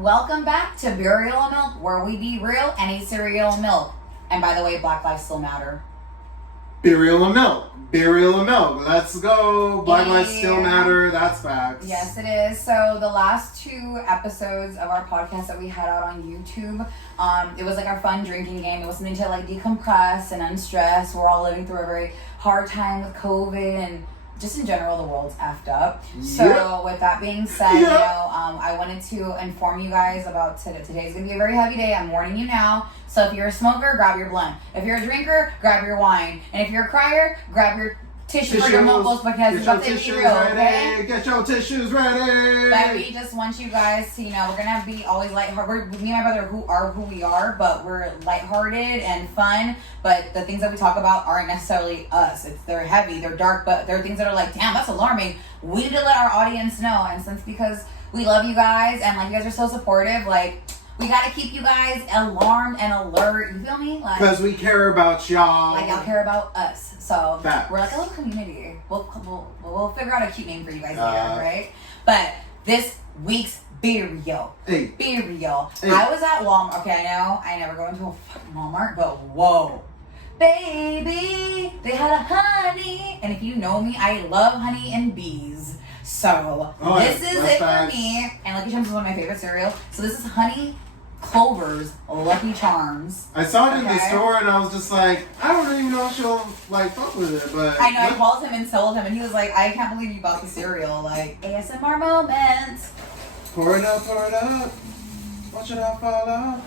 Welcome back to Burial Milk, where we derail any cereal milk. And by the way, Black lives still matter. Burial of milk. Burial of milk. Let's go. Black lives still matter. That's facts. Yes, it is. So the last 2 episodes of our podcast that we had out on YouTube, it was like our fun drinking game. It was something to like decompress and unstress. We're all living through a very hard time with COVID and just in general, the world's effed up. So with that being said, I wanted to inform you guys about today. Today's going to be a very heavy day. I'm warning you now. So if you're a smoker, grab your blunt. If you're a drinker, grab your wine. And if you're a crier, grab your tissue for your muffles because it's about to be real, okay? Get your tissues ready. But we just want you guys to, we're going to be always lighthearted. Me and my brother who are who we are, but we're lighthearted and fun. But the things that we talk about aren't necessarily us. They're heavy, they're dark, but they're things that are like, damn, that's alarming. We need to let our audience know. And since because we love you guys and you guys are so supportive, we gotta keep you guys alarmed and alert. You feel me? Because we care about y'all. Y'all care about us. So Facts. We're like a little community. We'll figure out a cute name for you guys later, right? But this week's burial. Hey. Burial. Hey. I was at Walmart. Okay, I know I never go into a fucking Walmart, but whoa. Baby, they had a honey. And if you know me, I love honey and bees. So this is it for me. And Lucky Charms is one of my favorite cereal. So this is Honey Clover's Lucky Charms. I saw it in the store and I was just like, I don't even know if she'll fuck with it, but I know, I called him and told him and he was like, I can't believe you bought the cereal. ASMR moment. Pour it up, pour it up. Watch it all fall out.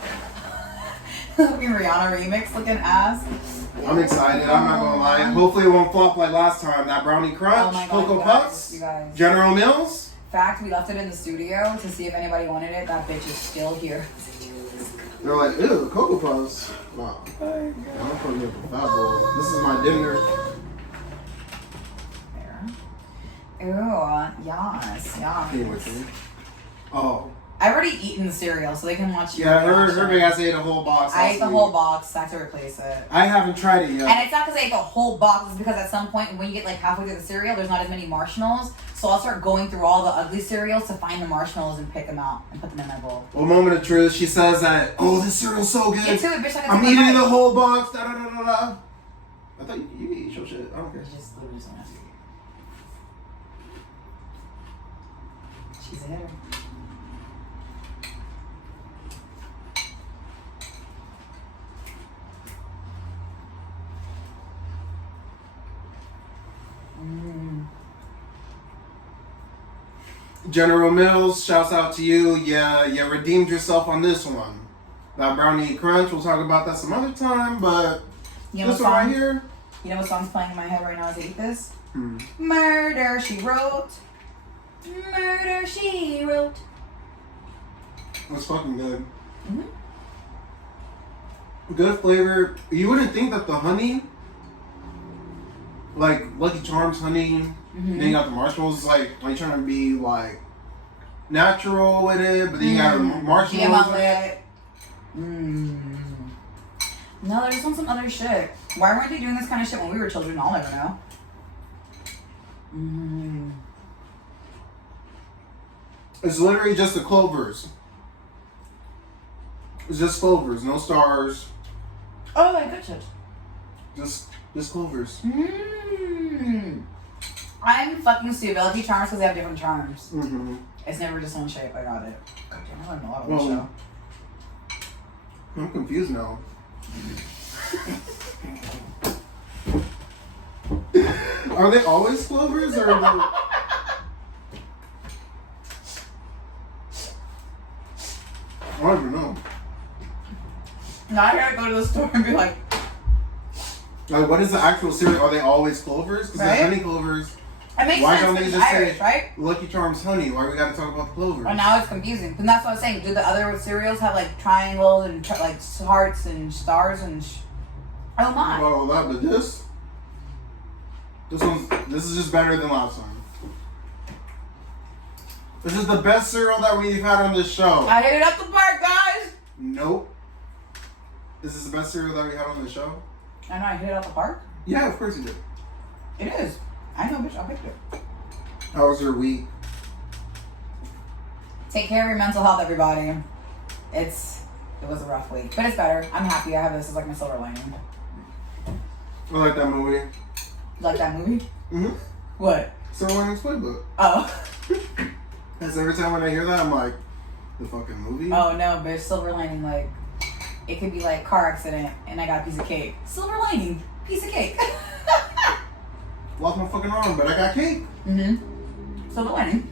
Looking Rihanna remix looking ass. I'm excited, I'm not gonna lie. Hopefully it won't flop like last time. That Brownie Crunch, Cocoa Puffs, General Mills. Fact, we left it in the studio to see if anybody wanted it. That bitch is still here. They're like, ew, Cocoa Puffs. Wow. I'm putting it in a fat bowl. This is my dinner. There. Ew, yes. Oh. I've already eaten the cereal, so they can watch you. Yeah, her big ass ate a whole box. I ate the whole box. I have to replace it. I haven't tried it yet. And it's not because I ate the whole box. It's because at some point, when you get halfway through the cereal, there's not as many marshmallows. So I'll start going through all the ugly cereals to find the marshmallows and pick them out and put them in my bowl. Well, moment of truth, she says that, this cereal's so good. Get to it, bitch. I'm eating the whole box. Da, da, da, da, da. I thought you eat your shit. I don't care. It's just literally so nasty. She's a hitter. General Mills, shouts out to you. Yeah, you redeemed yourself on this one. That Brownie Crunch, we'll talk about that some other time, but this one right here. You know what song's playing in my head right now as I eat this? Murder, She Wrote. Murder, She Wrote. That's fucking good. Good flavor. You wouldn't think that the honey, Lucky Charms honey, then you got the marshmallows, when you're trying to be natural with it, but then you got marshmallows with it. No, they're just on some other shit. Why weren't they doing this kind of shit when we were children? I'll never know. It's literally just the Clovers. It's just Clovers, no stars. Oh, my good shit. Just Clovers. I'm fucking stupid. Lucky Charms because they have different charms. It's never just one shape. I got it. God damn, I learned a lot on the show. I'm confused now. Are they always Clovers or? I don't even know. Now I gotta go to the store and be like, what is the actual cereal? Are they always Clovers? Because right? Honey Clovers. It makes Why sense. don't they just Irish, say right? Lucky Charms honey? Why we gotta talk about the Clovers? Well, now it's confusing. And that's what I was saying. Do the other cereals have triangles and hearts and stars and? Oh my! Oh, but this is just better than last time. This is the best cereal that we've had on this show. I hit it up the park, guys. Nope. This is the best cereal that we had on the show. I know I hit it up the park. Yeah, of course you did. It is. I know, bitch. I picked it. How was your week? Take care of your mental health, everybody. It was a rough week, but it's better. I'm happy. I have this as like my silver lining. I like that movie. You like that movie? Mm-hmm. What? Silver Linings Playbook. Oh. Because every time when I hear that, I'm like, the fucking movie? Oh no, bitch. Silver lining, like, it could be like car accident and I got a piece of cake. Silver lining, piece of cake. Lost my fucking arm, but I got cake. Mm-hmm. Silver lining.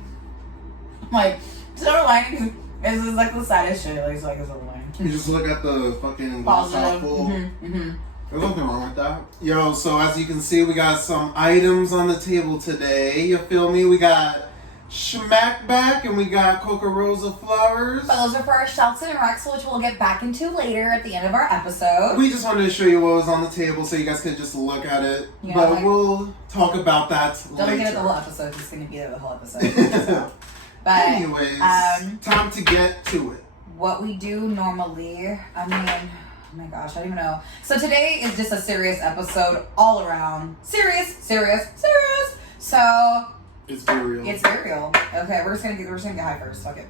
Like, silver lining is just like the saddest shit. Like, it's like a silver lining. You just look at the fucking glass half full. Mm-hmm. Mm-hmm. There's nothing wrong with that. Yo, so as you can see, we got some items on the table today. You feel me? We got SHMACKback and we got CocaRosa flowers. But those are for our shouts and recs, which we'll get back into later at the end of our episode. We just wanted to show you what was on the table so you guys could just look at it. You know, but like, we'll talk about that don't later. look at the whole episode. It's going to be there the whole episode. So. But anyways, time to get to it. What we do normally, I mean, oh my gosh, I don't even know. So today is just a serious episode all around. Serious. So it's very real. It's very real. Okay, we're just gonna get high first. Fuck it.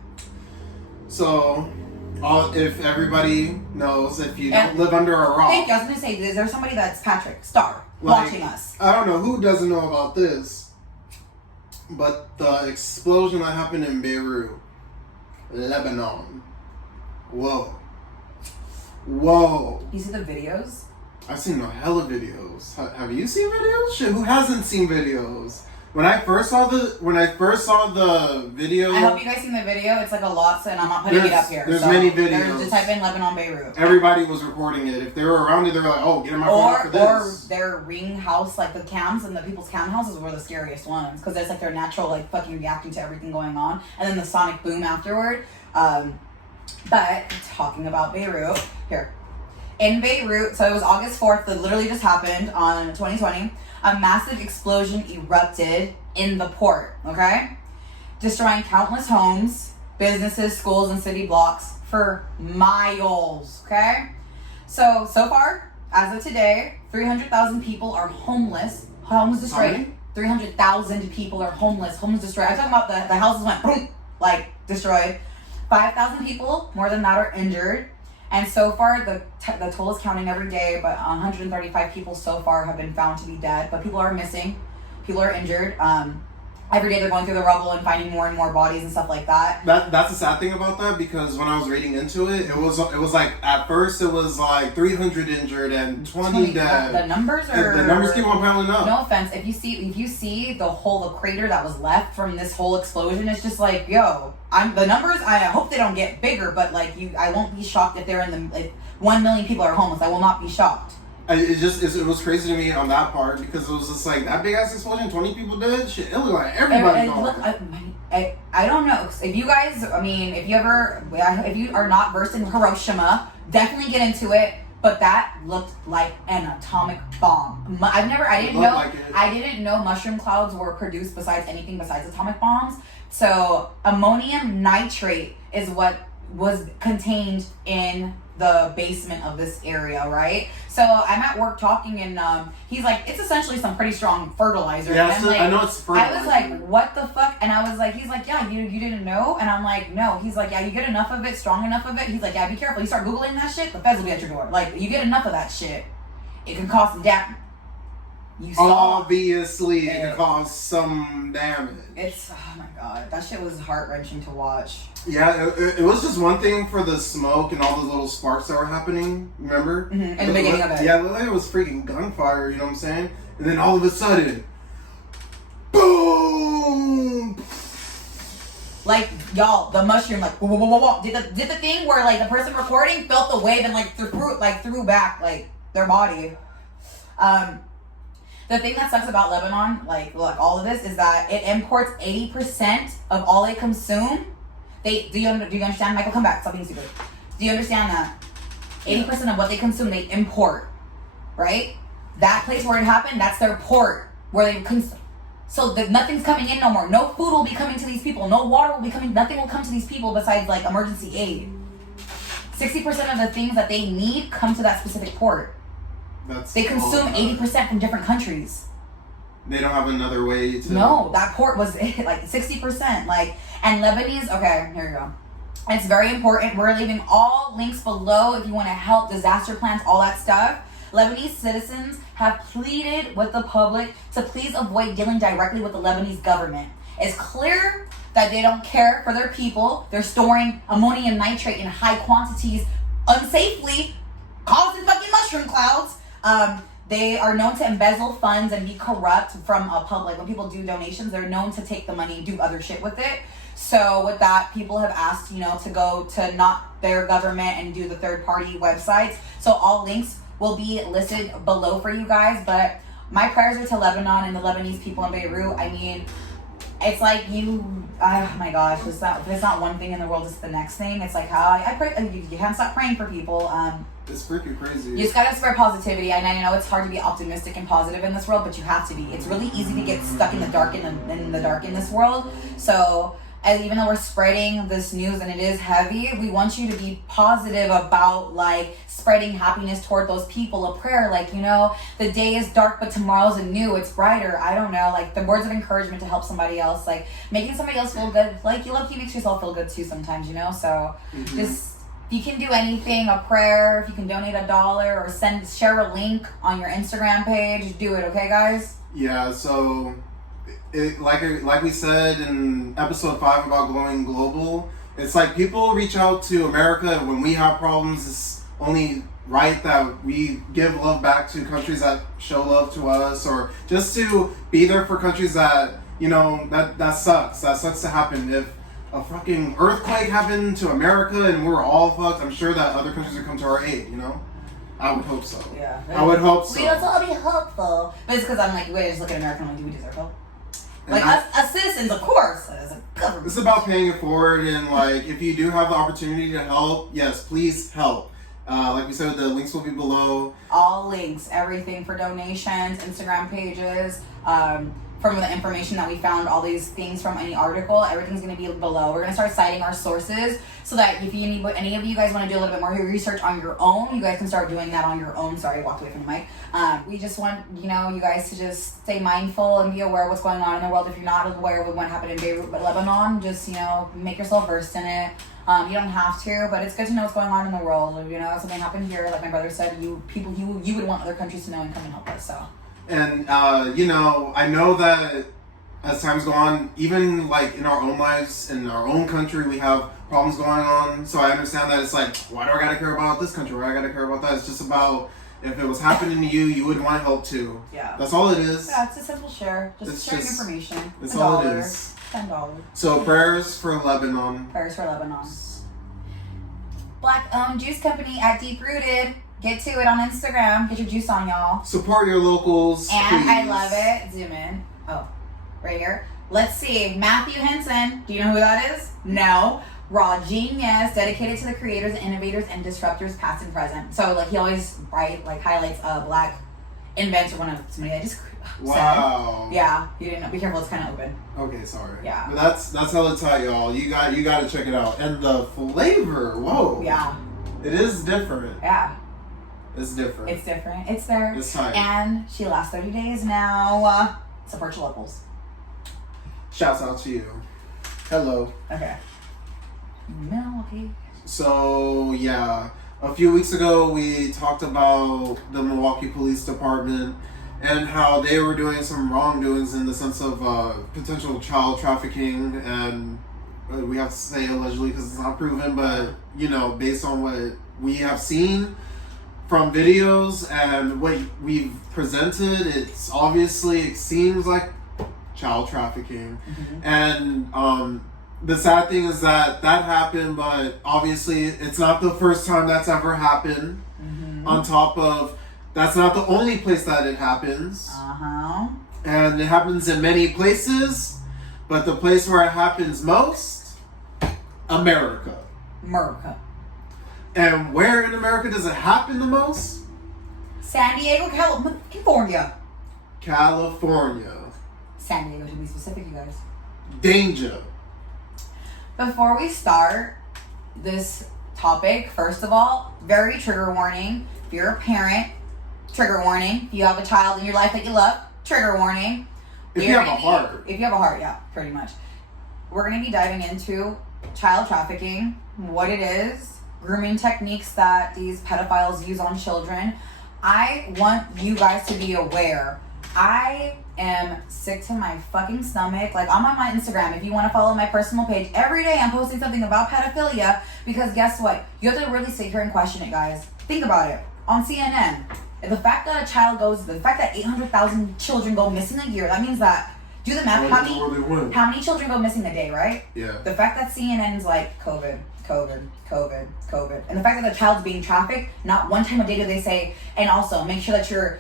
So, if everybody knows, if you don't live under a rock. Thank you. I was gonna say, is there somebody that's Patrick Star watching us? I don't know who doesn't know about this, but the explosion that happened in Beirut, Lebanon. Whoa. You see the videos? I've seen a hell of videos. Have you seen videos? Shit, who hasn't seen videos? When I first saw the video, I hope you guys seen the video. It's like a lot, and I'm not putting it up here. There's many videos. Just type in Lebanon, Beirut. Everybody was recording it. If they were around it, they were like, "Oh, get in my phone for this." Or their ring house, like the cams and the people's cam houses were the scariest ones because there's like their natural like fucking reacting to everything going on, and then the sonic boom afterward. But talking about Beirut here. In Beirut, so it was August 4th, that literally just happened on 2020. A massive explosion erupted in the port, okay? Destroying countless homes, businesses, schools, and city blocks for miles, okay? So far, as of today, 300,000 people are homeless. Homes destroyed. How many? 300,000 people are homeless. Homes destroyed. I'm talking about the houses went boom, like destroyed. 5,000 people, more than that, are injured. And so far, the toll is counting every day, but 135 people so far have been found to be dead. But people are missing. People are injured. Every day they're going through the rubble and finding more and more bodies and stuff like that. That's the sad thing about that, because when I was reading into it, it was like at first it was like 300 injured and 20 dead. The numbers keep on piling up. No offense, if you see the crater that was left from this whole explosion, it's just like, yo, the numbers. I hope they don't get bigger, but like I won't be shocked if they're in the 1 million people are homeless. I will not be shocked. It was crazy to me on that part, because it was just like that big ass explosion, 20 people dead. Shit, it looked like everybody gone. Look, I don't know if you guys. I mean, if you are not versed in Hiroshima, definitely get into it. But that looked like an atomic bomb. I didn't know mushroom clouds were produced anything besides atomic bombs. So ammonium nitrate is what was contained in the basement of this area, right? So I'm at work talking, and he's like, it's essentially some pretty strong fertilizer. Yeah, and I know it's fertilizer. I was like, what the fuck? And I was like, he's like, yeah, you didn't know? And I'm like, no. He's like, yeah, you get enough of it, strong enough of it. He's like, yeah, be careful. You start Googling that shit, the feds will be at your door. Like, you get enough of that shit, it can cause some damage. Obviously, it can cause some damage. Oh my god, that shit was heart-wrenching to watch. Yeah, it was just one thing for the smoke and all the little sparks that were happening, remember? Mm-hmm. In the beginning of it. Yeah, like it was freaking gunfire, you know what I'm saying? And then all of a sudden, boom! Like, y'all, the mushroom, like, whoa, whoa, whoa, whoa, did the thing where, like, the person recording felt the wave and, like, threw back, like, their body. The thing that sucks about Lebanon, like all of this, is that it imports 80% of all they consume. Do you understand? Michael, come back. Stop being stupid. Do you understand that? 80% of what they consume, they import, right? That place where it happened, that's their port, where they consume. So nothing's coming in no more. No food will be coming to these people. No water will be coming. Nothing will come to these people besides, like, emergency aid. 60% of the things that they need come to that specific port. They consume 80% from different countries. They don't have another way to... No, that port was like 60%. Like, and Lebanese, okay, here you go. It's very important. We're leaving all links below if you want to help, disaster plans, all that stuff. Lebanese citizens have pleaded with the public to please avoid dealing directly with the Lebanese government. It's clear that they don't care for their people. They're storing ammonium nitrate in high quantities unsafely, causing fucking mushroom clouds. They are known to embezzle funds and be corrupt from a public. When people do donations, they're known to take the money and do other shit with it. So with that, people have asked, to go to not their government and do the third-party websites. So all links will be listed below for you guys. But my prayers are to Lebanon and the Lebanese people in Beirut. I mean, it's like oh my gosh, if it's not one thing in the world, it's the next thing. It's like how I pray, you can't stop praying for people. It's freaking crazy. You just gotta spread positivity. And I know it's hard to be optimistic and positive in this world, but you have to be. It's really easy to get stuck in the dark in this world. So, as even though we're spreading this news and it is heavy, we want you to be positive about like spreading happiness toward those people. A prayer like, the day is dark, but tomorrow's anew. It's brighter. I don't know, like the words of encouragement to help somebody else, like making somebody else feel good. Like you love, makes yourself feel good too sometimes, So just, if you can do anything, a prayer, if you can donate $1 or share a link on your Instagram page, do it. Okay, guys? Yeah. So. Like we said in episode 5 about going global, it's like people reach out to America when we have problems. It's only right that we give love back to countries that show love to us, or just to be there for countries that, that sucks. That sucks to happen. If a fucking earthquake happened to America and we're all fucked, I'm sure that other countries would come to our aid, I would hope so. Yeah. I would hope so. We also all be hopeful. But it's because I'm like, wait, just look at America and I'm like, do we deserve help? Like, as citizens, of course, as a government. It's about paying it forward, and, like, if you do have the opportunity to help, yes, please help. Like we said, the links will be below. All links, everything for donations, Instagram pages, from the information that we found, all these things from any article, everything's going to be below. We're going to start citing our sources so that if any of you guys want to do a little bit more research on your own, you guys can start doing that on your own. Sorry, walked away from the mic. We just want, you guys to just stay mindful and be aware of what's going on in the world. If you're not aware of what happened in Beirut, but Lebanon, just, make yourself versed in it. You don't have to, but it's good to know what's going on in the world. If something happened here, like my brother said, you would want other countries to know and come and help us, so. And, I know that as times go on, even like in our own lives, in our own country, we have problems going on. So I understand that it's like, why do I gotta care about this country? Why do I gotta care about that? It's just about, if it was happening to you, you would want help too. Yeah. That's all it is. Yeah, it's a simple share. Just sharing information. It's all it is. $10. So prayers for Lebanon. Prayers for Lebanon. Black-owned juice company at Deep Rooted. Get to it on Instagram. Get your juice on, y'all. Support your locals, And please. I love it. Zoom in. Oh, right here. Let's see. Matthew Henson. Do you know who that is? No. Raw genius, dedicated to the creators, innovators, and disruptors, past and present. So, like, he always highlights a black inventor, somebody I just wow. said. Yeah, you didn't know. Be careful, it's kind of open. Okay, sorry. Yeah. But that's hella tight, y'all. You got to check it out. And the flavor, whoa. Yeah. It is different. Yeah. It's different. It's different. It's there. It's tight. And she lasts 30 days now. Support your locals. Shouts out to you. Hello. Okay. Milwaukee. So, yeah. A few weeks ago, we talked about the Milwaukee Police Department and how they were doing some wrongdoings in the sense of potential child trafficking. And we have to say allegedly because it's not proven, but, based on what we have seen from videos and what we've presented, it seems like child trafficking. Mm-hmm. And the sad thing is that happened, but obviously it's not the first time that's ever happened. Mm-hmm. On top of, that's not the only place that it happens. Uh-huh. And it happens in many places, but the place where it happens most, America. And where in America does it happen the most? San Diego, California. California. San Diego, to be specific, you guys. Danger. Before we start this topic, first of all, very trigger warning. If you're a parent, trigger warning. If you have a child in your life that you love, trigger warning. If you have a heart. If you have a heart, yeah, pretty much. We're going to be diving into child trafficking, what it is, grooming techniques that these pedophiles use on children. I want you guys to be aware. I am sick to my fucking stomach. Like, I'm on my Instagram. If you want to follow my personal page, every day I'm posting something about pedophilia, because guess what? You have to really sit here and question it, guys. Think about it. On CNN, the fact that the fact that 800,000 children go missing a year, that means that, do the math, how many children go missing a day, right? Yeah. The fact that CNN is like, COVID. And the fact that the child's being trafficked, not one time a day do they say, and also make sure that you're,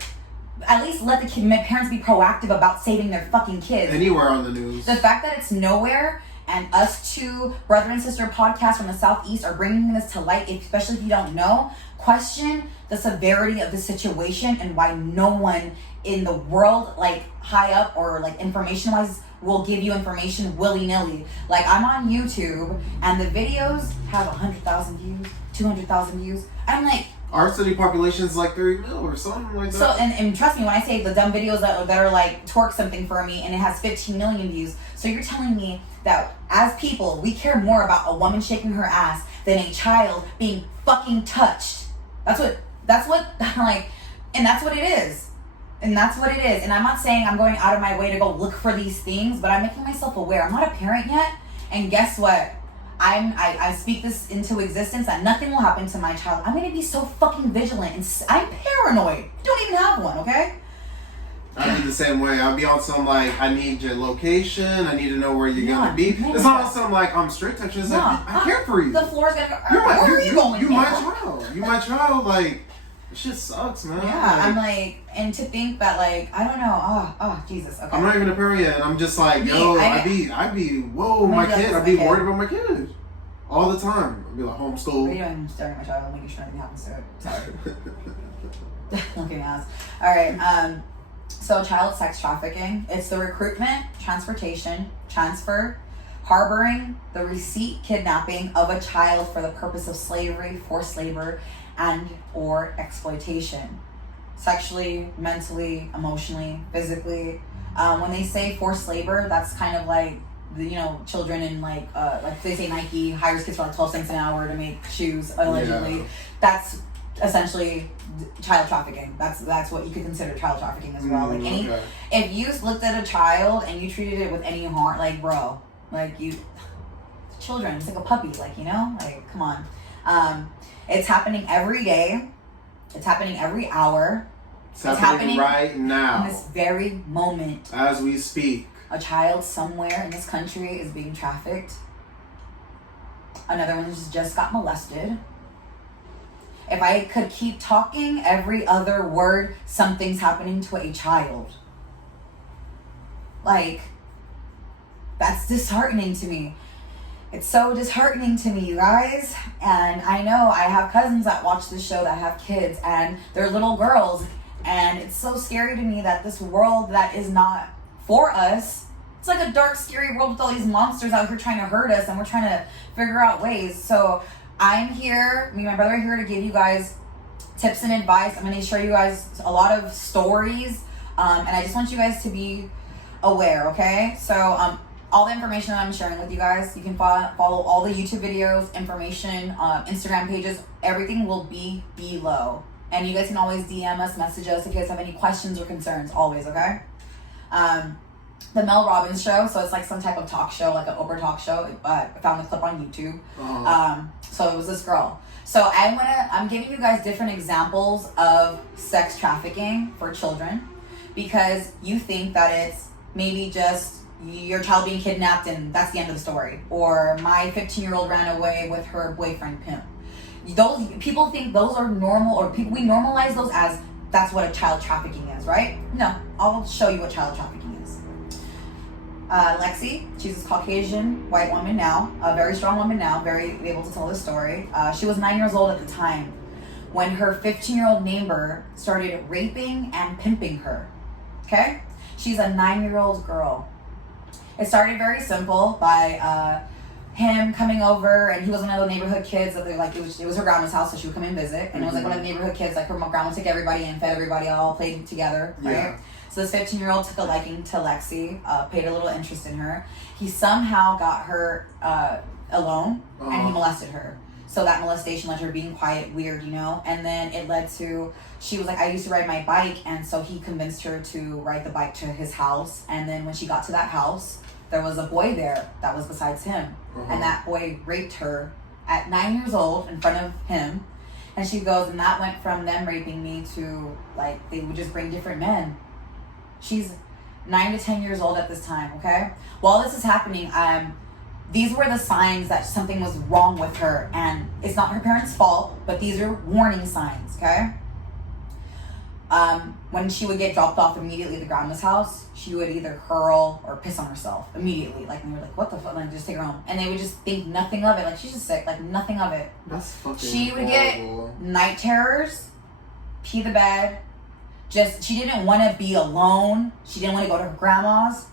at least let the parents be proactive about saving their fucking kids. Anywhere on the news. The fact that it's nowhere, and us two brother and sister podcasts from the Southeast are bringing this to light, especially if you don't know, question the severity of the situation and why no one in the world, like high up or like information wise, will give you information willy-nilly. Like, I'm on YouTube and the videos have 100,000 views, 200,000 views. I'm like, our city population is like 3 mil or something like that. So, and trust me when I say the dumb videos that are like, twerk something for me, and it has 15 million views. So you're telling me that as people, we care more about a woman shaking her ass than a child being fucking touched. That's what, like, and that's what it is. And that's what it is. And I'm not saying I'm going out of my way to go look for these things, but I'm making myself aware. I'm not a parent yet. And guess what? I speak this into existence that nothing will happen to my child. I'm going to be so fucking vigilant. And I'm paranoid. I don't even have one, okay? I'd be the same way. I'd be on some like, I need your location. I need to know where you're going to be. It's not on some like, I'm straight touching. It's like, I care for you. The floor's going to go, where are you going? You my child. You my child. Like, this shit sucks, man. Yeah, like, I'm like, and to think that like, I don't know, oh Jesus, okay. I'm not even a parent yet, and I'm just like, yo, I'd be, whoa, my kid, I'd be worried about my kids all the time. I'd be like, homeschool. What are you doing staring at my child? I'm making sure nothing happens to it. Sorry. Looking ass. All right, so child sex trafficking, it's the recruitment, transportation, transfer, harboring, the receipt, kidnapping of a child for the purpose of slavery, forced labor, and or exploitation, sexually, mentally, emotionally, physically. When they say forced labor, that's kind of like, children in like they say Nike hires kids for like 12 cents an hour to make shoes, allegedly. Yeah. That's essentially child trafficking. That's what you could consider child trafficking as well. If you looked at a child and you treated it with any harm, like, bro, like, children, it's like a puppy, like, like, come on. It's happening every day. It's happening every hour. It's happening right now. In this very moment. As we speak. A child somewhere in this country is being trafficked. Another one just got molested. If I could keep talking every other word, something's happening to a child. Like, that's disheartening to me. It's so disheartening to me, you guys. And I know I have cousins that watch this show that have kids, and they're little girls. And it's so scary to me that this world that is not for us, it's like a dark, scary world with all these monsters out here trying to hurt us, and we're trying to figure out ways. So I'm here, me and my brother are here to give you guys tips and advice. I'm going to show you guys a lot of stories. And I just want you guys to be aware, okay? So, all the information that I'm sharing with you guys, you can follow all the YouTube videos, information, Instagram pages, everything will be below. And you guys can always DM us, message us if you guys have any questions or concerns, always, okay? The Mel Robbins show, so it's like some type of talk show, like an Oprah talk show. I found the clip on YouTube. So it was this girl. So I'm giving you guys different examples of sex trafficking for children, because you think that it's maybe just your child being kidnapped and that's the end of the story, or my 15-year-old ran away with her boyfriend pimp. Those people think those are normal, or we normalize those as that's what a child trafficking is, right? No, I'll show you what child trafficking is. Lexi, she's a Caucasian white woman now, a very strong woman now, very able to tell this story. She was 9 years old at the time when her 15-year-old neighbor started raping and pimping her. Okay? She's a 9-year-old girl. It started very simple by him coming over, and he was one of the neighborhood kids that they like. It was her grandma's house, so she would come and visit, and it was like one of the neighborhood kids. Like her grandma took everybody and fed everybody, all played together, right? Yeah. So this 15-year-old took a liking to Lexi, paid a little interest in her. He somehow got her alone, and he molested her. So that molestation led to her being quiet, weird, you know? And then it led to, she was like, I used to ride my bike, and so he convinced her to ride the bike to his house. And then when she got to that house, there was a boy there that was besides him. And that boy raped her at 9 years old in front of him. And she goes, and that went from them raping me to, like, they would just bring different men. She's 9 to 10 years old at this time, okay? While this is happening, these were the signs that something was wrong with her, and it's not her parents' fault, but these are warning signs, okay? When she would get dropped off immediately at the grandma's house, she would either curl or piss on herself immediately. Like, and we were like, what the fuck? Like, just take her home. And they would just think nothing of it. Like, she's just sick. Like, nothing of it. That's fucking She would horrible. get night terrors, pee the bed. Just, she didn't want to be alone. She didn't want to go to her grandma's.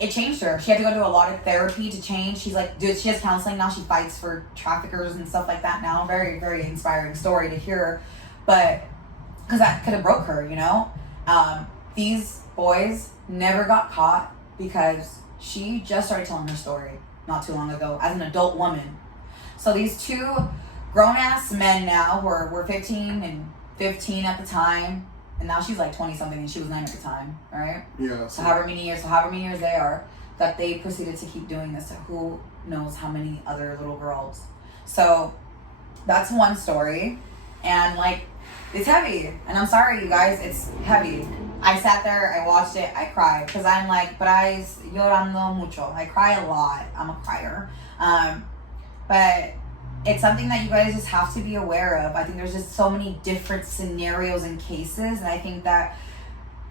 It changed her. She had to go to a lot of therapy to change. She's like, dude, she has counseling now. She fights for traffickers and stuff like that now. Very, very inspiring story to hear. But, because that could have broke her, you know? These boys never got caught because she just started telling her story not too long ago as an adult woman. So these two grown-ass men now were 15 and 15 at the time. And now she's like 20-something and she was 9 at the time, right? Yeah. So however many years they are, that they proceeded to keep doing this to who knows how many other little girls. So that's one story. And like, it's heavy. And I'm sorry, you guys, it's heavy. I sat there, I watched it, I cried. Because I'm like, llorando mucho. I cry a lot. I'm a crier. But it's something that you guys just have to be aware of. I think there's just so many different scenarios and cases, and I think that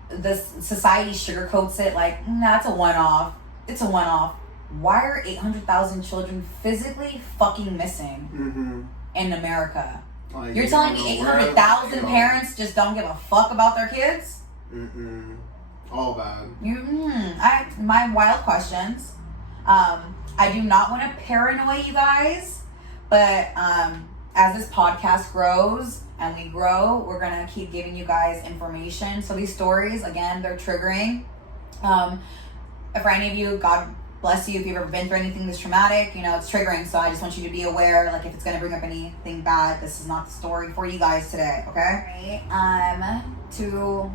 the society sugarcoats it like, nah, it's a one-off. It's a one-off. Why are 800,000 children physically fucking missing in America? Like, You're telling me 800,000 parents just don't give a fuck about their kids? All bad. My wild questions. I do not want to paranoid you guys. But as this podcast grows and we grow, we're going to keep giving you guys information. So these stories, again, they're triggering. For any of you, God bless you if you've ever been through anything this traumatic, you know, it's triggering. So I just want you to be aware, like if it's going to bring up anything bad, this is not the story for you guys today, okay? To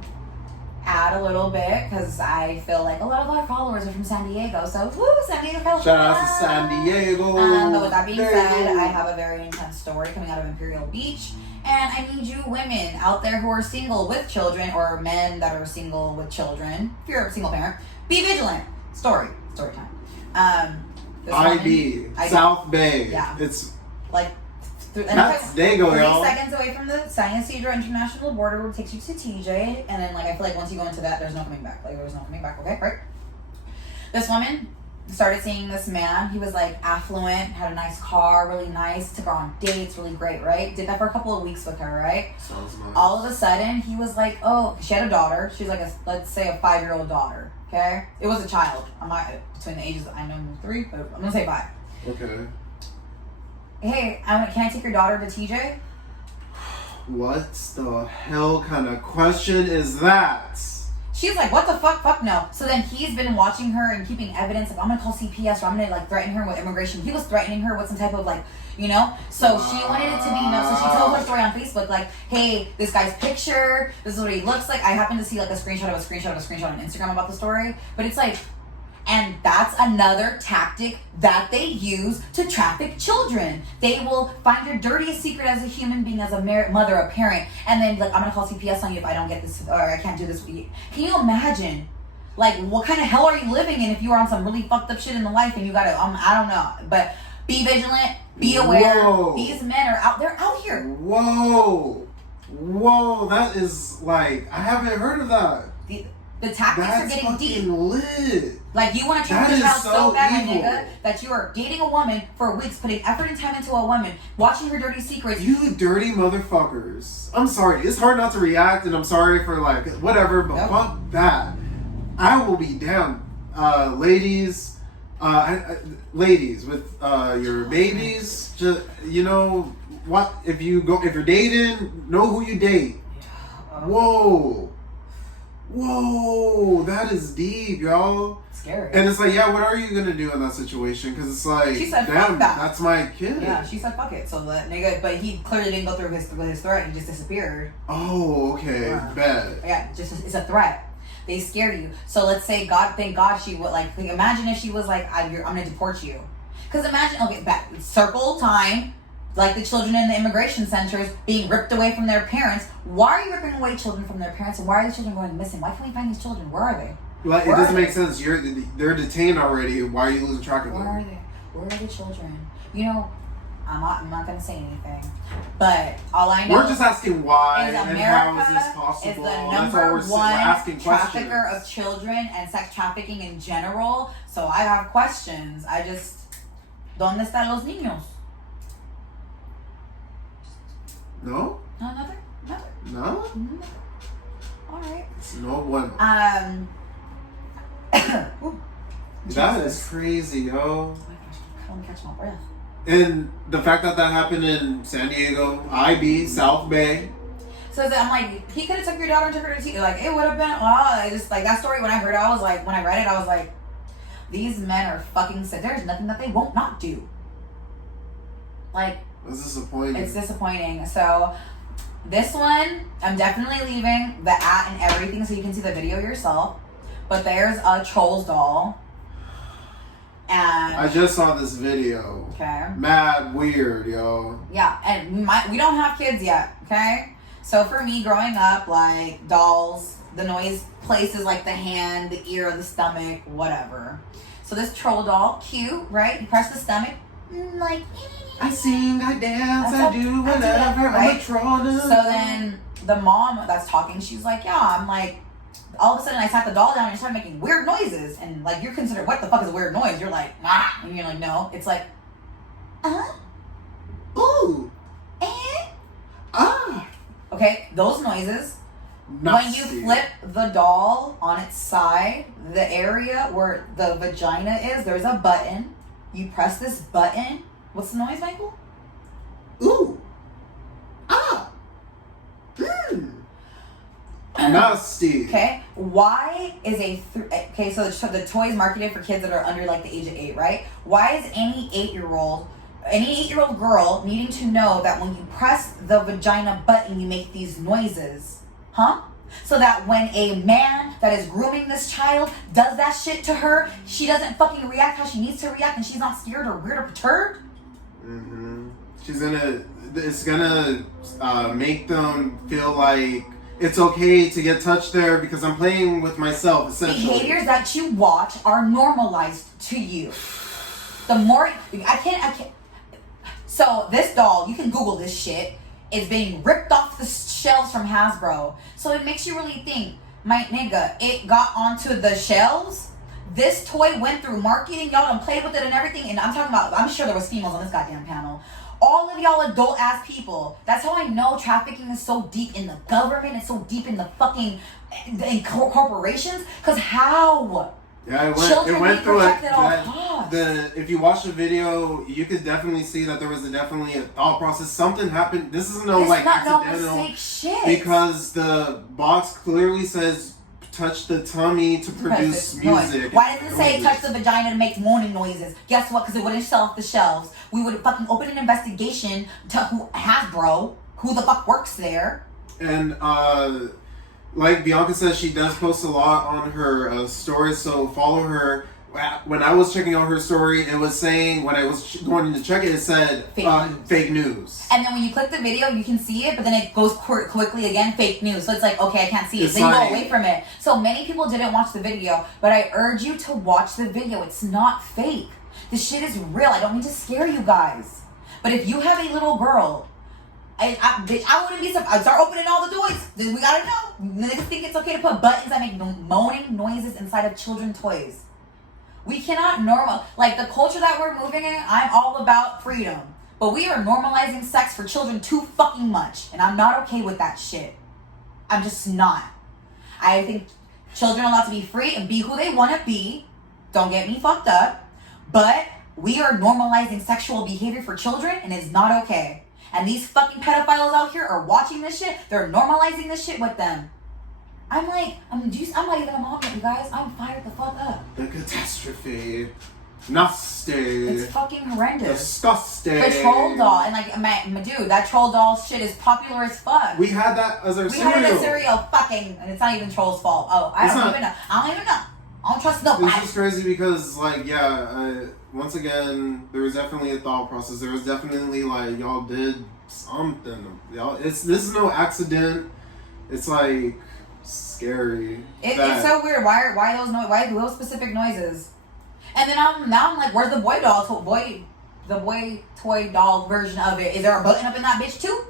add a little bit, because I feel like a lot of our followers are from San Diego, so woo, San Diego, California. Shout out to San Diego. But with that being said, I have a very intense story coming out of Imperial Beach, and I need you women out there who are single with children, or men that are single with children, if you're a single parent, be vigilant. Story time. IB, South Bay. Yeah. It's like, that's Dago, 3 y'all. seconds away from the San Ysidro International Border, which takes you to TJ, and then like I feel like once you go into that, there's no coming back. Like there's no coming back. Okay, right? This woman started seeing this man. He was like affluent, had a nice car, really nice, took her on dates, really great, right? Did that for a couple of weeks with her, right? Sounds nice. All of a sudden, he was like, oh, she had a daughter. She was like let's say a 5-year-old daughter. Okay, it was a child. I'm not between the ages. I know 3, but I'm gonna say 5. Okay. Hey, can I take your daughter to TJ? What the hell kind of question is that? She's like, what the fuck? Fuck no. So then he's been watching her and keeping evidence. Like, I'm gonna call CPS or I'm gonna like threaten her with immigration. He was threatening her with some type of like, you know? So she wanted it to be enough. So she told her story on Facebook, like, hey, this guy's picture, this is what he looks like. I happened to see like a screenshot on Instagram about the story. But it's like, and that's another tactic that they use to traffic children. They will find your dirtiest secret as a human being, as a mother, a parent, and then like, I'm gonna call CPS on you if I don't get this, or I can't do this for you. Can you imagine? Like, what kind of hell are you living in if you are on some really fucked up shit in the life and you gotta, I don't know. But be vigilant, be aware. Whoa. These men are out, they're out here. Whoa, that is like, I haven't heard of that. The tactics That's are getting deep. Lit. Like, you want to That track this is out so bad, my evil. nigga, that you are dating a woman for weeks, putting effort and time into a woman, watching her dirty secrets. You dirty motherfuckers. I'm sorry. It's hard not to react, and I'm sorry for like whatever, but Nope. fuck that. I will be down. Ladies, ladies with your babies, just what if you're dating, know who you date. Whoa, that is deep, y'all. Scary. And it's like, yeah, what are you gonna do in that situation? Because it's like, she said, damn, fuck that. that's my kid. Yeah, she said, fuck it. So the nigga, but he clearly didn't go through his threat. He just disappeared. Oh, okay, bad. Yeah, it's a threat. They scare you. So let's say thank God she would like imagine if she was like, I'm gonna deport you. Because imagine, okay, back circle time. Like the children in the immigration centers being ripped away from their parents. Why are you ripping away children from their parents? And why are the children going missing? Why can't we find these children? Where are they? Like, it doesn't make sense. They're detained already. Why are you losing track of them? Where are they? Where are the children? I'm not going to say anything. But all I know we're just asking why is and how is this possible. Is the That's all number one we're asking trafficker questions. of children and sex trafficking in general. So I have questions. ¿Dónde están los niños? No? No, nothing? No? Mm-hmm. All right. It's no bueno. That is crazy, yo. Oh my gosh, I don't catch my breath. And the fact that happened in San Diego, IB, South Bay. So I'm like, he could have took your daughter and took her to tea. Like, it would have been, I just, like, that story, when I heard it, when I read it, I was like, these men are fucking sick. There's nothing that they won't not do. Like, it's disappointing. It's disappointing. So, this one, I'm definitely leaving the @ and everything so you can see the video yourself. But there's a Trolls doll. And I just saw this video. Okay. Mad weird, yo. Yeah, and we don't have kids yet, okay? So for me, growing up, like, dolls, the noise places like the hand, the ear, the stomach, whatever. So this troll doll, cute, right? You press the stomach, like... I sing, I dance, I do whatever, right? I'm a troll. So then the mom that's talking, she's like, yeah, I'm like... All of a sudden, I sat the doll down and started making weird noises. And, like, you're considered, what the fuck is a weird noise? You're like, ah. And you're like, no. It's like, ooh, okay, those noises. Nasty. When you flip the doll on its side, the area where the vagina is, there's a button. You press this button. What's the noise, Michael? Ooh. Nasty. Okay. Why is okay? So the toy is marketed for kids that are under like the age of 8, right? Why is any 8-year-old girl needing to know that when you press the vagina button, you make these noises, huh? So that when a man that is grooming this child does that shit to her, she doesn't fucking react how she needs to react, and she's not scared or weird or perturbed. Mm-hmm. It's gonna make them feel like it's okay to get touched there because I'm playing with myself, essentially. Behaviors that you watch are normalized to you. The more I can't. So this doll, you can Google this shit, is being ripped off the shelves from Hasbro. So it makes you really think, my nigga, it got onto the shelves. This toy went through marketing, y'all done played with it and everything. And I'm talking about, I'm sure there was females on this goddamn panel. All of y'all adult ass people. That's how I know trafficking is so deep in the government. It's so deep in the fucking in corporations. Cause how? Yeah, it went through it. If you watch the video, you could definitely see that there was definitely a thought process. Something happened. This is no accidental shit. Because the box clearly says touch the tummy to produce music. Why didn't it say touch the vagina to make moaning noises? Guess what? Because it wouldn't sell off the shelves. We would fucking open an investigation to Hasbro, who the fuck works there. And like Bianca says, she does post a lot on her stories, so follow her. When I was checking out her story, it was saying, when I was going to check it, it said fake news. And then when you click the video, you can see it, but then it goes quickly again, fake news. So it's like, okay, I can't see it. Then you go away from it. So many people didn't watch the video, but I urge you to watch the video. It's not fake. This shit is real. I don't mean to scare you guys. But if you have a little girl, I wouldn't be surprised. I'd start opening all the toys. We gotta know. Niggas think it's okay to put buttons that make moaning noises inside of children's toys. We cannot like the culture that we're moving in, I'm all about freedom. But we are normalizing sex for children too fucking much. And I'm not okay with that shit. I'm just not. I think children are allowed to be free and be who they want to be. Don't get me fucked up. But we are normalizing sexual behavior for children, and it's not okay. And these fucking pedophiles out here are watching this shit. They're normalizing this shit with them. I'm like, I'm not even a mom yet, you guys. I'm fired the fuck up. The catastrophe. Nasty. It's fucking horrendous. Disgusting. The troll doll. And like, my dude, that troll doll shit is popular as fuck. We had that as our cereal. We had it as cereal, fucking, and it's not even Troll's fault. Oh, I don't even know. I don't trust nobody. It's just crazy because, like, once again, there was definitely a thought process. There was definitely, like, y'all did something. This is no accident. It's, like, scary. It's so weird. Why those specific noises? And then now I'm like, where's the the boy toy doll version of it? Is there a button up in that bitch too?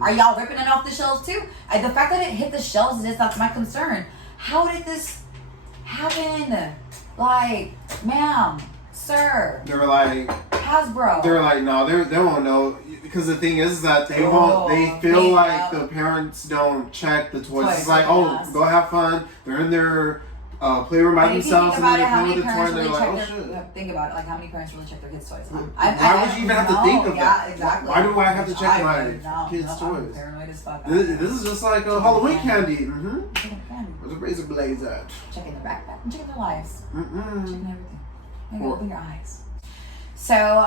Are y'all ripping it off the shelves too? The fact that it hit the shelves that's my concern. How did this happen? Like, ma'am, sir. They were like Hasbro. They were like, no, they won't know, because the thing is that they won't. They feel like the parents don't check the toys. It's like, oh, go have fun. They're in their playroom by themselves, and then they play with the toy, and they're like, oh shit. Think about it, like how many parents really check their kids' toys? Why would you even have to think of that? Yeah, exactly. Why do I have to check my kids' toys? I'm paranoid as fuck. This is just like a Halloween candy. Checking the candy. Where's the razor blades at? Checking the backpack. I'm checking their lives. Checking everything. Maybe open your eyes. So,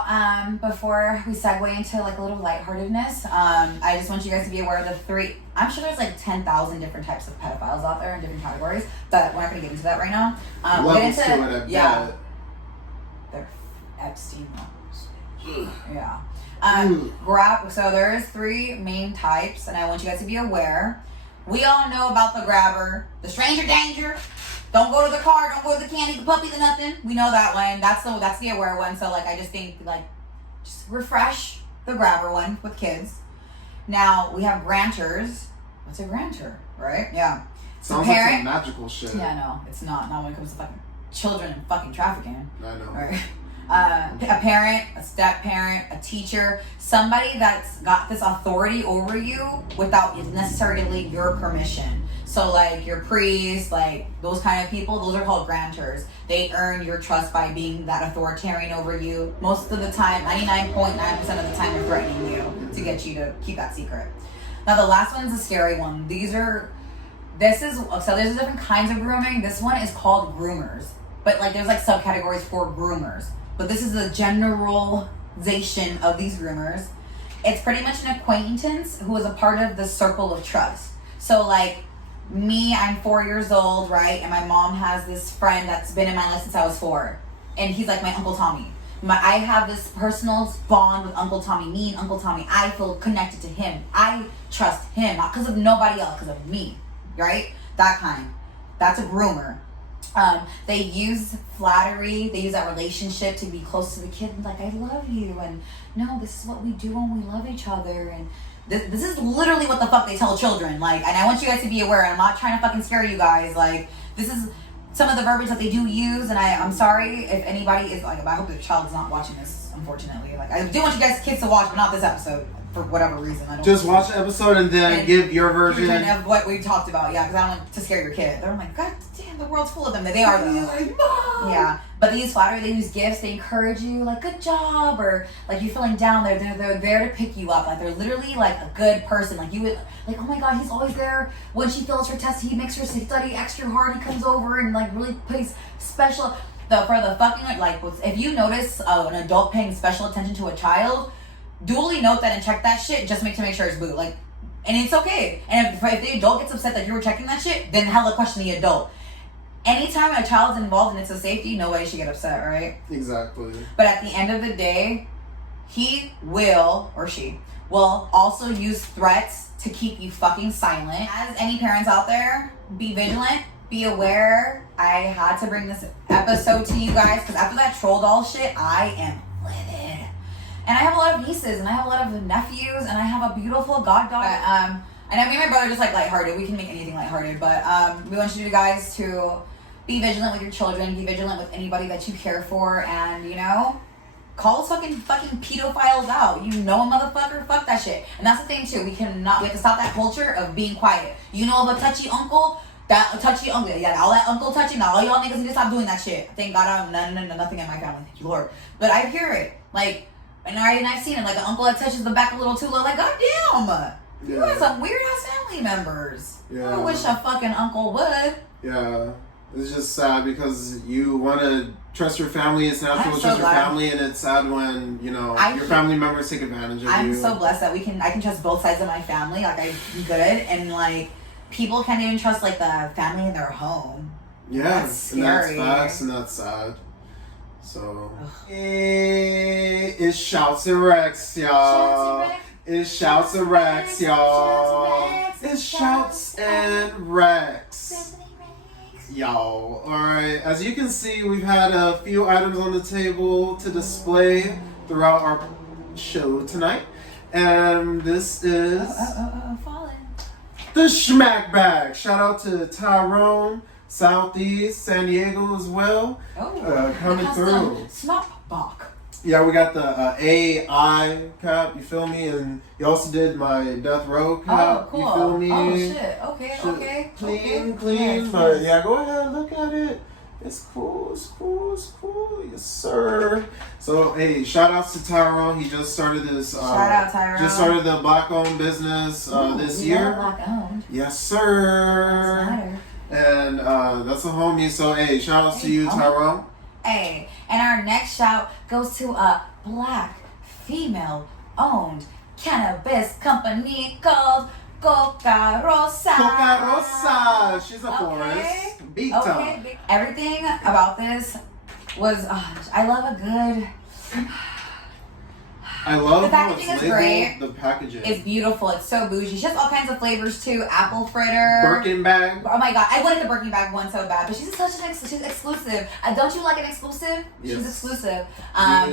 before we segue into like a little lightheartedness, I just want you guys to be aware of the three. I'm sure there's like 10,000 different types of pedophiles out there in different categories, but we're not going to get into that right now. We'll get into they're Epstein levels. Yeah. So there's three main types, and I want you guys to be aware. We all know about the grabber, the stranger danger. Don't go to the car, don't go to the candy, the puppy, the nothing. We know that one. That's the aware one. So like I just think like just refresh the grabber one with kids. Now we have granters. What's a granter? Right? Yeah. Sounds like some magical shit. Yeah, no, it's not. Not when it comes to fucking children and fucking trafficking. I know. Right. A parent, a step parent, a teacher, somebody that's got this authority over you without necessarily your permission. So like your priest, like those kind of people, those are called grantors. They earn your trust by being that authoritarian over you. Most of the time, 99.9% of the time, they're threatening you to get you to keep that secret. Now the last one's a scary one. So there's different kinds of grooming. This one is called groomers. But like there's like subcategories for groomers. But this is the generalization of these groomers. It's pretty much an acquaintance who is a part of the circle of trust. So like me, I'm 4 years old, right? And my mom has this friend that's been in my life since I was 4. And he's like my Uncle Tommy. I have this personal bond with Uncle Tommy. Me and Uncle Tommy, I feel connected to him. I trust him, not because of nobody else, because of me, right? That kind. That's a groomer. They use flattery. They use that relationship to be close to the kid. Like, I love you. And no, this is what we do when we love each other. And this is literally what the fuck they tell children. Like, and I want you guys to be aware. I'm not trying to fucking scare you guys. Like, this is some of the verbiage that they do use. And I'm sorry if anybody is like, I hope the child is not watching this, unfortunately. Like, I do want you guys, kids, to watch, but not this episode. For whatever reason. I don't just watch the episode and then give your version of what we talked about. Yeah, because I don't want to scare your kid. They're like, God damn, the world's full of them. They are though. Like, Mom. Yeah, but they use flattery. They use gifts. They encourage you, like, good job, or like you're feeling down. They're there to pick you up. Like they're literally like a good person. Like you would like, oh my God, he's always there when she fails her test. He makes her study extra hard. He comes over and like really pays special. For the fucking like, if you notice an adult paying special attention to a child, duly note that and check that shit just to make sure it's boo. Like, and it's okay. And if the adult gets upset that you were checking that shit, then hella question the adult. Anytime a child's involved and it's a safety, nobody should get upset, right? Exactly. But at the end of the day, he will, or she, will also use threats to keep you fucking silent. As any parents out there, be vigilant, be aware. I had to bring this episode to you guys because after that troll doll shit, I am livid. And I have a lot of nieces, and I have a lot of nephews, and I have a beautiful goddaughter. And I mean, my brother just like lighthearted. We can make anything lighthearted, but we want you guys to be vigilant with your children, be vigilant with anybody that you care for, and you know, call fucking pedophiles out. You know a motherfucker, fuck that shit. And that's the thing too. We have to stop that culture of being quiet. You know of a touchy uncle, That touchy uncle, yeah, all that uncle touching, all y'all niggas need to stop doing that shit. Thank God I don't nothing in my family. Thank you, Lord. But I hear it, like, and I've seen it, like an uncle that touches the back a little too low, like, goddamn, you got some weird ass family members. Yeah. I wish a fucking uncle would. Yeah, it's just sad because you want to trust your family. It's natural to so trust your glad. family, and it's sad when your family members take advantage of you. I'm so blessed that I can trust both sides of my family. Like I'm good, and like people can't even trust like the family in their home. Yeah, That's scary. and that's facts, and that's sad. So, hey, it's Shouts and Rex, y'all. It's Shouts and Rex, y'all. It's Shouts and Rex. Y'all, alright, as you can see, we've had a few items on the table to display throughout our show tonight. And this is Falling. the SHMACKback. Shout out to Tyrone, Southeast, San Diego as well. Coming through. SHMACKback. Yeah, we got the AI cap, you feel me? And you also did my Death Row cap, Oh, cool. you feel me? Oh, shit. Okay. Clean. Yes, But yeah, go ahead, look at it. It's cool. Yes, sir. So, hey, shout outs to Tyrone. He just started this. Shout out, Tyrone. Just started the black owned business this year. Black owned. Yes, sir. And that's a homie. So, hey, shout outs to you, Tyrone. Hey, and our next shout goes to a black, female-owned cannabis company called CocaRosa. CocaRosa. She's a florist. Big time. Everything about this was, I love a good... I love the how packaging it's is labeled. great. The packaging. It's beautiful. It's so bougie. She has all kinds of flavors too. Apple fritter. Birkin bag. Oh my god, I wanted the Birkin bag one so bad, but she's she's exclusive. Don't you like an exclusive? Yes. She's exclusive.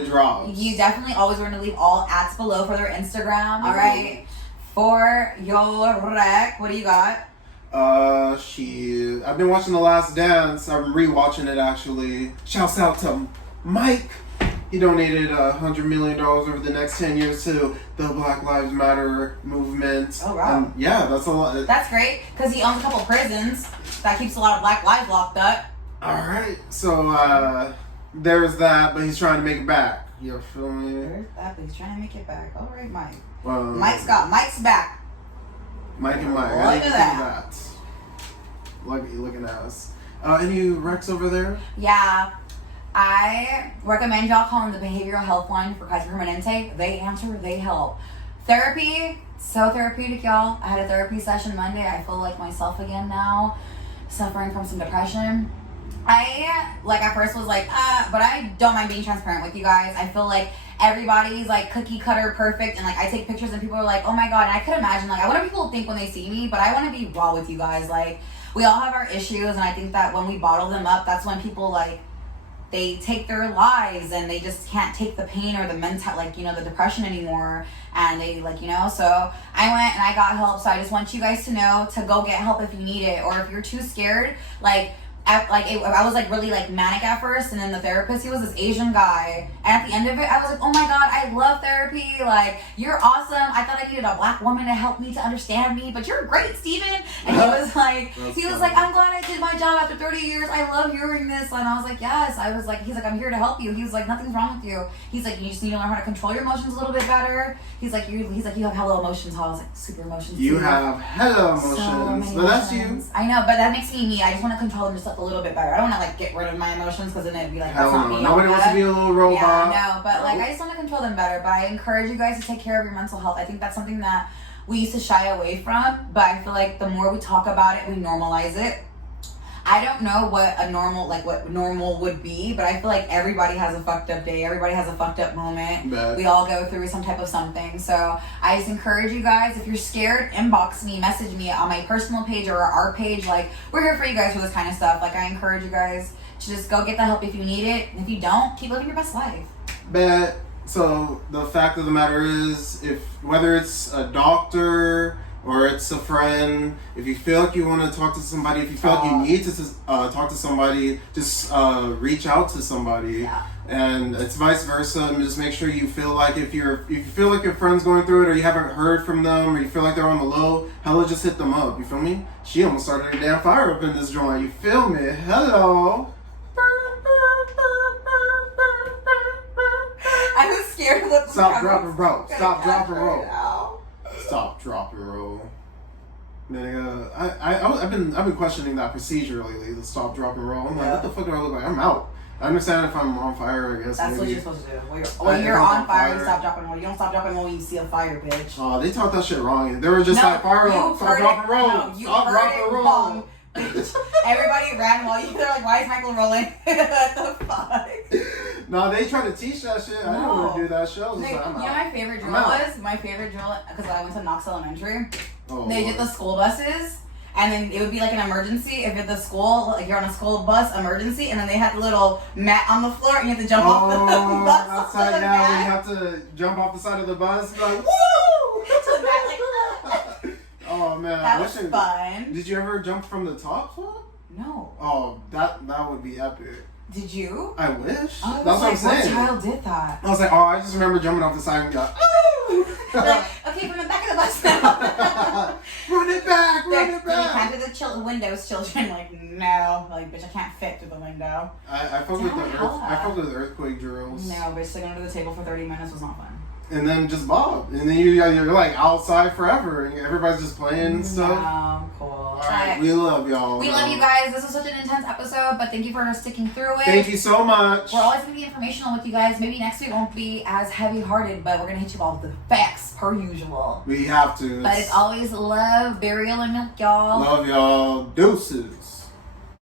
Drops. You definitely always want to leave all ads below for their Instagram. All right. For your rec, what do you got? I've been watching The Last Dance. I'm rewatching it actually. Shouts out to Mike. He donated $100 million over the next 10 years to the Black Lives Matter movement. Oh, wow. Yeah, that's a lot. That's great, because he owns a couple prisons. That keeps a lot of black lives locked up. All right. So, there's that, but he's trying to make it back. You feel me? There's that, but he's trying to make it back. All right, Mike. Mike's back. Mike and Mike. Look at that. Looking at us. Any Rex over there? Yeah. I recommend y'all calling the behavioral health line for Kaiser Permanente. They answer, they help. Therapy, so therapeutic, y'all. I had a therapy session Monday. I feel like myself again now, suffering from some depression. I, at first was like, but I don't mind being transparent with you guys. I feel like everybody's, cookie cutter perfect, and, I take pictures and people are like, oh my god, and I could imagine, I wonder what people think when they see me, but I want to be raw with you guys. We all have our issues, and I think that when we bottle them up, that's when people, they take their lives and they just can't take the pain or the the depression anymore, and they so I went and I got help. So I just want you guys to know to go get help if you need it, or if you're too scared. I was really manic at first, and then the therapist, he was this Asian guy, and at the end of it I was like, oh my god, I love therapy, you're awesome. I thought I needed a black woman to help me, to understand me, but you're great, Steven. And he was like, I'm glad I did my job after 30 years. I love hearing this. And I was like, yes. I was like, he's like, I'm here to help you. He was like, nothing's wrong with you. He's like, you just need to learn how to control your emotions a little bit better. He's like, you have hella emotions. I was like, super emotions. You have hella emotions. So but that's you. I know, but that makes me. I just want to control them just a little bit better. I don't want to get rid of my emotions, because then it'd be that's not me. Nobody wants to be a little robot. Yeah, no, but I just want to control them better. But I encourage you guys to take care of your mental health. I think that's something that we used to shy away from, but I feel like the more we talk about it, we normalize it. I don't know what a normal, what normal would be, but I feel like everybody has a fucked up day. Everybody has a fucked up moment. We all go through some type of something. So I just encourage you guys, if you're scared, inbox me, message me on my personal page or our page. We're here for you guys for this kind of stuff. I encourage you guys to just go get the help if you need it. And if you don't, keep living your best life. So the fact of the matter is, whether it's a doctor or it's a friend, if you feel like you want to talk to somebody, if you feel like you need to talk to somebody, just reach out to somebody. Yeah. And it's vice versa. And just make sure you feel like if you feel like your friend's going through it, or you haven't heard from them, or you feel like they're on the low, hella just hit them up. You feel me? She almost started a damn fire up in this joint. You feel me? Hello. I was scared of what. Stop, drop, and roll. Stop, drop, and roll. Stop, drop, and roll. Man, I've been questioning that procedure lately. The stop, drop, and roll. I'm like, what the fuck do I look like? I'm out. I understand if I'm on fire, I guess. That's maybe. what you're supposed to do. When you're on fire, you stop, drop, and roll. You don't stop, drop, and roll when you see a fire, bitch. Oh, they taught that shit wrong. They were just like, fire up, stop, drop, and roll. No, you stop, heard drop, it and roll. wrong. Everybody ran while they're like, why is Michael rolling? What the fuck? No, they tried to teach that shit. I didn't want to do that shit. I was Like, like, I'm you know out. my favorite drill was? My favorite drill, because I went to Knox Elementary. Oh, They did the school buses, and then it would be like an emergency. If it's the school, like you're on a school bus, emergency, and then they had the little mat on the floor, and you have to jump off the bus. That's like, yeah, when you have to jump off the side of the bus, be like, woo! To the mat, like, oh, man. that was fun. Did you ever jump from the top? No. Oh, that would be epic. Did you? I wish. Oh, That's what I'm saying. What child did that? I was like, oh, I just remember jumping off the side and be like, oh! Like, okay, from the back of the bus now. Run it back, run it Did you back. come to the windows, children? Like, no. Like, bitch, I can't fit through the window. I fucked with the earthquake drills. No, bitch, sitting under the table for 30 minutes was not fun. And then just bob. And then you're like outside forever and everybody's just playing and stuff. No, cool. Alright, we love y'all. We love you guys. This was such an intense episode, but thank you for sticking through it. Thank you so much. We're always going to be informational with you guys. Maybe next week won't be as heavy-hearted, but we're going to hit you all with the facts, per usual. We have to. But it's always love, burial, and milk, y'all. Love y'all. Deuces.